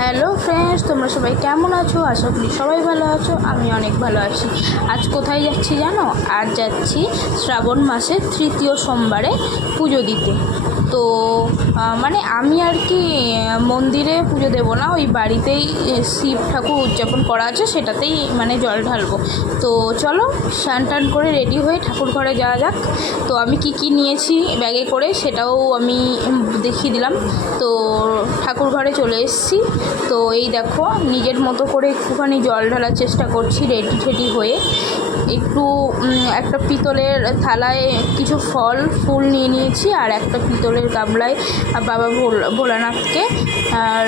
Hello friends, তোমরা সবাই কেমন আছো? আশা করি সবাই ভালো আছো, আমি অনেক ভালো আছি। আজ কোথায় যাচ্ছি জানো? আজ যাচ্ছি শ্রাবণ মাসের তৃতীয় সোমবারে পুজো দিতে। তো মানে আমি আর কি মন্দিরে পুজো দেবো না, ওই বাড়িতেই শিব ঠাকুর উদযাপন করা আছে, সেটাতেই মানে জল ঢালবো। তো চলো, স্নান টান করে রেডি হয়ে ঠাকুর ঘরে যাওয়া যাক। তো আমি কি কি নিয়েছি ব্যাগে করে সেটাও আমি দেখিয়ে দিলাম। তো ঠাকুর ঘরে চলে এসেছি। তো এই দেখো, নিজের মতো করে একটুখানি জল ঢালার চেষ্টা করছি, রেডি ঠেডি হয়ে। একটু একটা পিতলের থালায় কিছু ফল, ফুল নিয়ে নিয়েছি আর একটা পিতলের গামলায় বাবা ভোল- ভোলানাথকে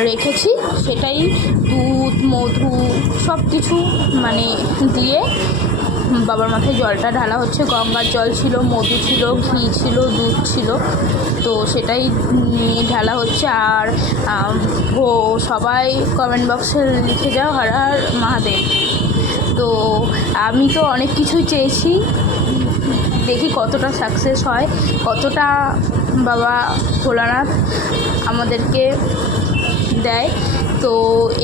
রেখেছি। সেটাই দুধ, মধু সব কিছু মানে দিয়ে বাবার মাথায় জলটা ঢালা হচ্ছে। গঙ্গার জল ছিল, মধু ছিল, ঘি ছিল, দুধ ছিল। তো সেটাই ঢালা হচ্ছে। আর ও সবাই কমেন্ট বক্সে লিখে যাও, হর হর মহাদেব। তো আমি তো অনেক কিছুই চেয়েছি। দেখি কতটা সাকসেস হয়। কতটা বাবা ভোলানাথ আমাদেরকে দেয়। তো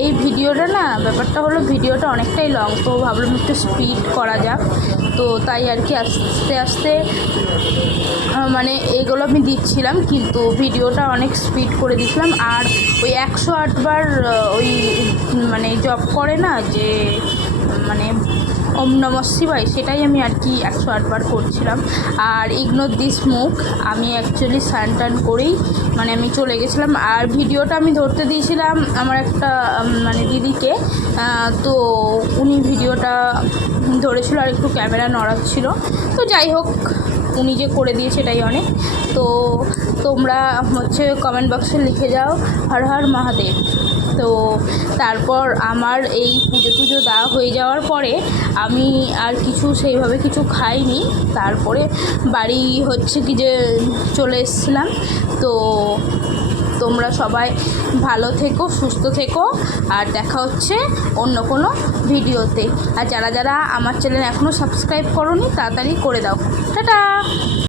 এই ভিডিওটা না, ব্যাপারটা হলো ভিডিওটা অনেকটাই লং তো ভাবলাম একটু স্পিড করা যাক। তো তাই আর কি আস্তে আস্তে মানে এগুলো আমি দিচ্ছিলাম, কিন্তু ভিডিওটা অনেক স্পিড করে দিয়েছিলাম আর ওই একশো আটবার ওই মানে জব করে না যে মানে ওম নম শিবায়, সেটাই আমি আর কি একশো আটবার করছিলাম। আর ইগনোর দিস মুখ, আমি অ্যাকচুয়ালি স্নান টান করেই মানে আমি চলে গেছিলাম। আর ভিডিওটা আমি ধরতে দিয়েছিলাম আমার একটা মানে দিদিকে। তো উনি ভিডিওটা ধরেছিল আর একটু ক্যামেরা নড়াচ্ছিল। তো যাই হোক উনি যে করে দিয়েছে এটাই অনেক। তো তোমরা হচ্ছে কমেন্ট বক্সে লিখে যাও, হর হর মহাদেব। তো তারপর আমার এই পুজো টুজো দেওয়া হয়ে যাওয়ার পরে আমি আর কিছু সেইভাবে কিছু খাইনি। তারপরে বাড়ি হচ্ছে কি যে চলে এসেছিলাম। তো তোমরা সবাই ভালো থেকো, সুস্থ থেকো, আর দেখা হচ্ছে অন্য কোনো ভিডিওতে। আর যারা যারা আমার চ্যানেল এখনও সাবস্ক্রাইব করোনি, তাড়াতাড়ি করে দাও। টাটা!